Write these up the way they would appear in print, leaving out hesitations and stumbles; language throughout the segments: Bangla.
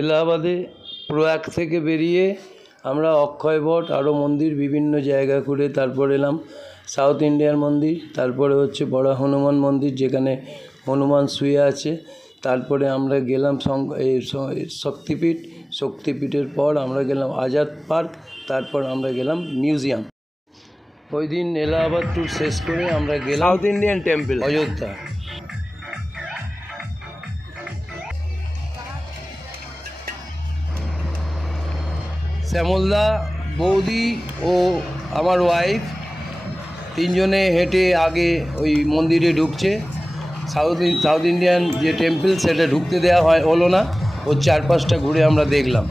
এলাহাবাদে প্রয়াগ থেকে বেরিয়ে আমরা অক্ষয়বট আরও মন্দির বিভিন্ন জায়গা ঘুরে তারপর এলাম সাউথ ইন্ডিয়ান মন্দির, তারপরে হচ্ছে বড় হনুমান মন্দির যেখানে হনুমান শুয়ে আছে। তারপরে আমরা গেলাম শক্তিপীঠ, শক্তিপীঠের পর আমরা গেলাম আজাদ পার্ক, তারপর আমরা গেলাম মিউজিয়াম। ওই দিন এলাহাবাদ ট্যুর শেষ করে আমরা গেলাম south Indian temple Ayodhya. Shyamalda, বৌদি ও আমার ওয়াইফ তিনজনে হেঁটে আগে ওই মন্দিরে ঢুকছে। সাউথ ইন্ডিয়ান যে টেম্পল সেটা ঢুকতে দেওয়া হলো না, ওর চারপাশটা ঘুরে আমরা দেখলাম।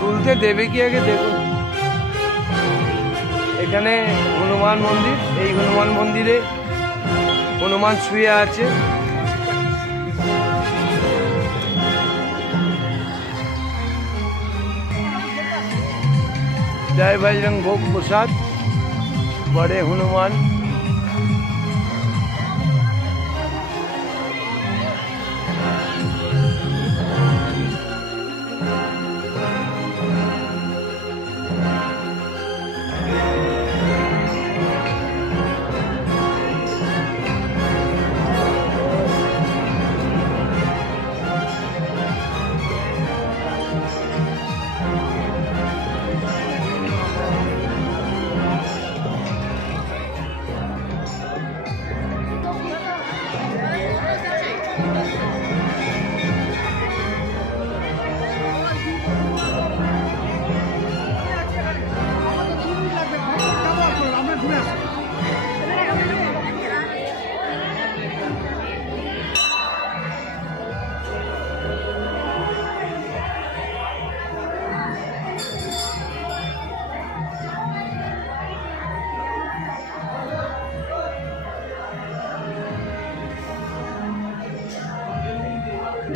তুলতে দেবে কি আগে দেখুন। এখানে হনুমান মন্দির, এই হনুমান মন্দিরে হনুমান শুয়ে আছে। जय बजरंग भोग प्रसाद बड़े हनुमान।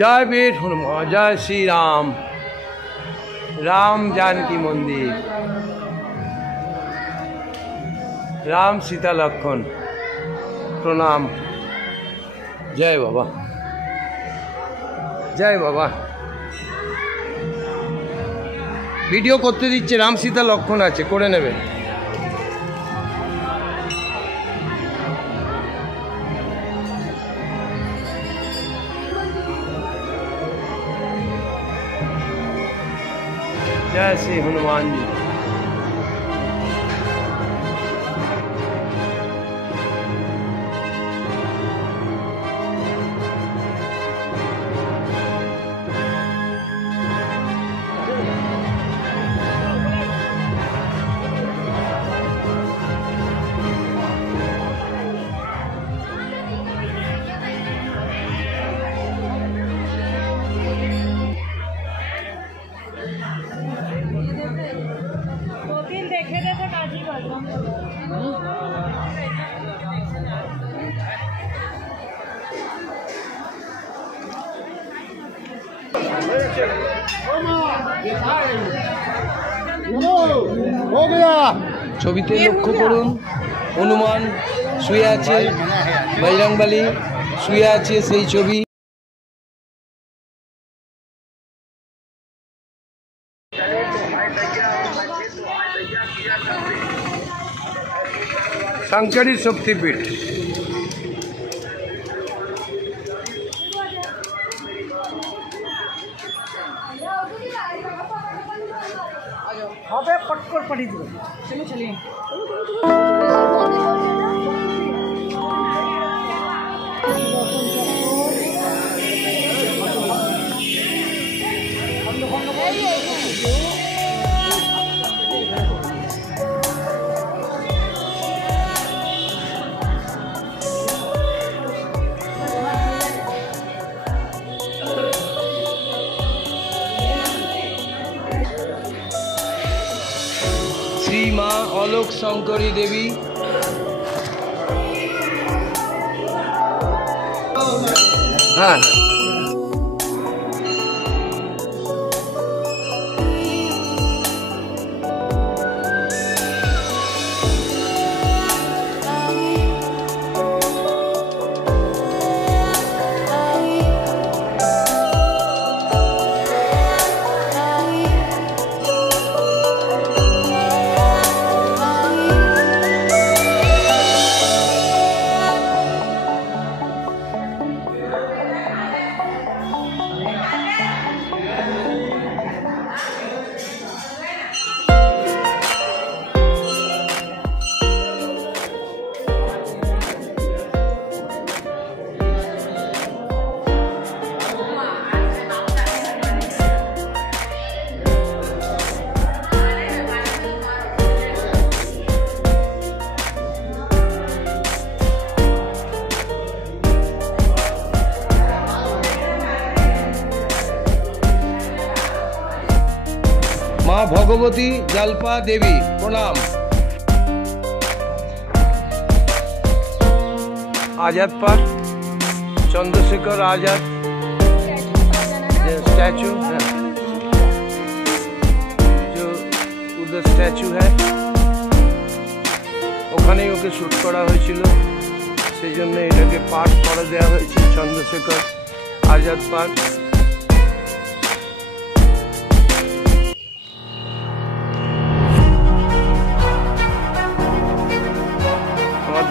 जय वीर हनुमान, जय श्री राम। राम जानकी मंदिर, राम सीता लक्ष्मण प्रणाम। जय बाबा, जय बाबा। ভিডিও করতে দিচ্ছে, রাম সীতা লক্ষ্মণ আছে, করে নেবে। जय श्री हनुमान जी। ছবিতে লক্ষ্য করুন, হনুমান শুয়ে আছে, বজরংবলী শুয়ে আছে, সেই ছবি। शंकरी शक्तिपीठ। হবে পটকর পাঠিয়ে দেবো। চলো চলিয়ে শ্রী মা অলোক শঙ্করী দেবী, হ্যাঁ মা ভগবতী জল্পা দেবী প্রণাম। आजाद पार्क, चंद्रशेखर आजाद स्टैचू है, जो उधर स्टैचू है ওখানেই ওকে শ্যুট করা হয়েছিল, সেই জন্য এটাকে পার্ক করে দেওয়া হয়েছে চন্দ্রশেখর আজাদ পার্ক।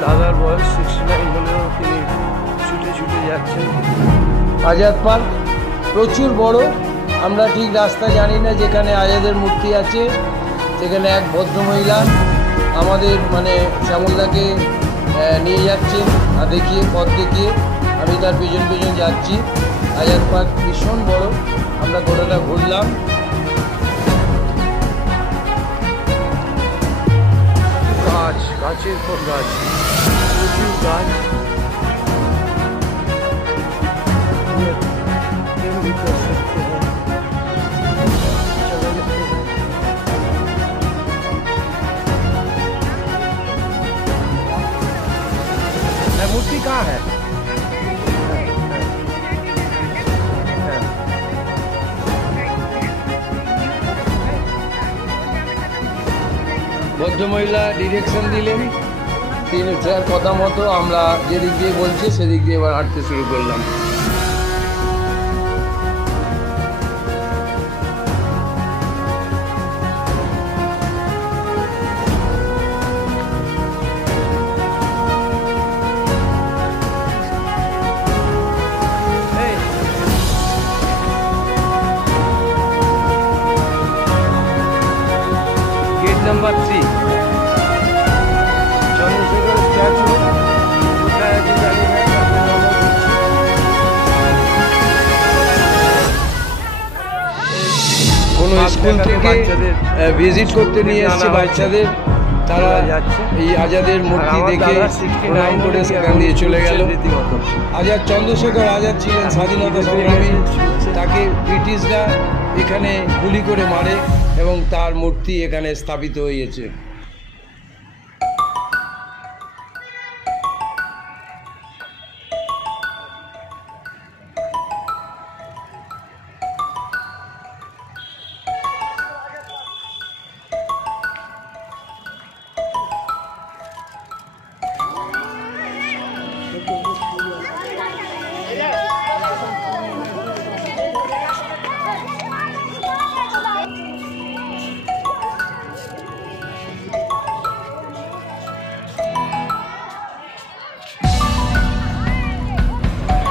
দাদার বয়স 69 হলেও তিনি ছুটে ছুটে যাচ্ছেন। আজাদ পার্ক প্রচুর বড়, আমরা ঠিক রাস্তা জানি না, যেখানে আজাদের মূর্তি আছে সেখানে এক ভদ্রমহিলা আমাদের মানে শ্যামলদাকে নিয়ে যাচ্ছেন আর দেখিয়ে পথ দেখিয়ে, আমি তার পেছন পেছন যাচ্ছি। আজাদ পার্ক ভীষণ বড়, আমরা গোটাটা ঘুরলাম। গাছ, গাছের পর গাছ, প্রচুর গাছ। मूर्ति कहाँ है? ভদ্রমহিলা ডিরেকশন দিলেন, তিনি স্যার কথা মতো আমরা যেদিক দিয়ে বলছি সেদিক দিয়ে এবার হাঁটতে শুরু করলাম। नंबर 3 चंद्रशेखर स्टैचू কোথায় আছে জানি না, কোনো স্কুল থেকে ভিজিট করতে নিয়ে এসেছে বাচ্চাদের, তারা এই আজাদের মূর্তি দেখে প্রণাম করে সেখান দিয়ে চলে গেল। আজাদ চন্দ্রশেখর আজাদ ছিলেন স্বাধীনতা সংগ্রামী, তাকে ব্রিটিশরা এখানে গুলি করে মারে এবং তার মূর্তি এখানে স্থাপিত হয়েছে।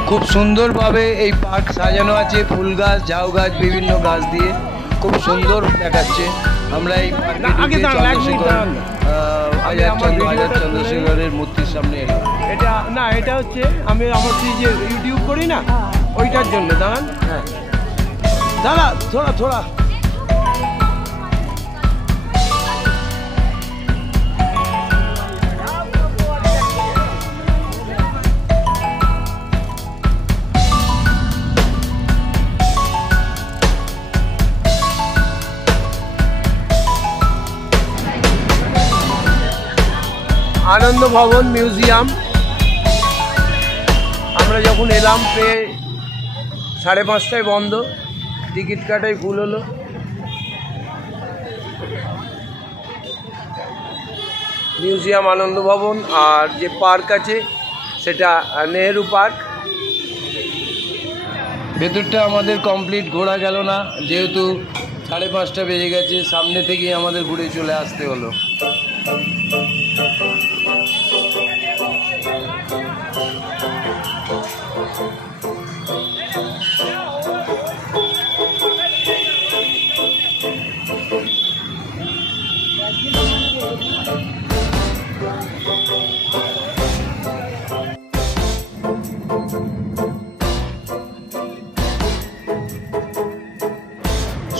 খুব সুন্দরভাবে এই পার্ক সাজানো আছে, ফুল গাছ, ঝাউ গাছ, বিভিন্ন গাছ দিয়ে খুব সুন্দর দেখাচ্ছে। আমরা এই চন্দ্রশেখরের মূর্তির সামনে এলাম। এটা না, এটা হচ্ছে আমি আমার যে ইউটিউব করি না, ওইটার জন্য। দাঁড়ান, হ্যাঁ দাঁড়া, থোড়া থোড়া আনন্দ ভবন মিউজিয়াম। আমরা যখন এলাম প্রায় 5:30টায় বন্ধ, টিকিট কাটাই ভুল হলো। মিউজিয়াম, আনন্দ ভবন, আর যে পার্ক আছে সেটা নেহেরু পার্ক। ভেতরটা আমাদের কমপ্লিট ঘোরা গেল না, যেহেতু 5:30 বেজে গেছে। সামনে থেকেই আমাদের ঘুরে চলে আসতে হলো।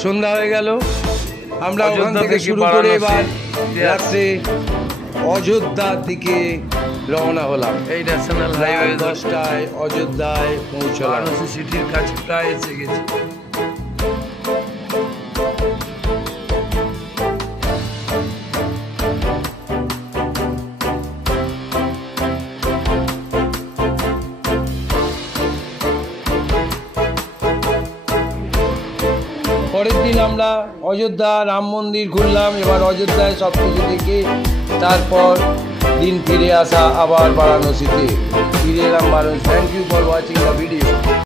সন্ধ্যা হয়ে গেল, আমরা ওখান থেকে শুরু করে এবার রাত্রে অযোধ্যার দিকে রওনা হলাম। এই ন্যাশনাল হাইওয়ে 10টায় অযোধ্যায় পৌঁছলাম। বারাণসী সিটির কাছে প্রায় এসে গেছি। পরের দিন আমরা অযোধ্যা রাম মন্দির ঘুরলাম। এবার অযোধ্যায় সব কিছু দেখে তারপর দিন ফিরে আসা আবার বারাণসীতে ফিরে এলাম। Thank you for watching the video.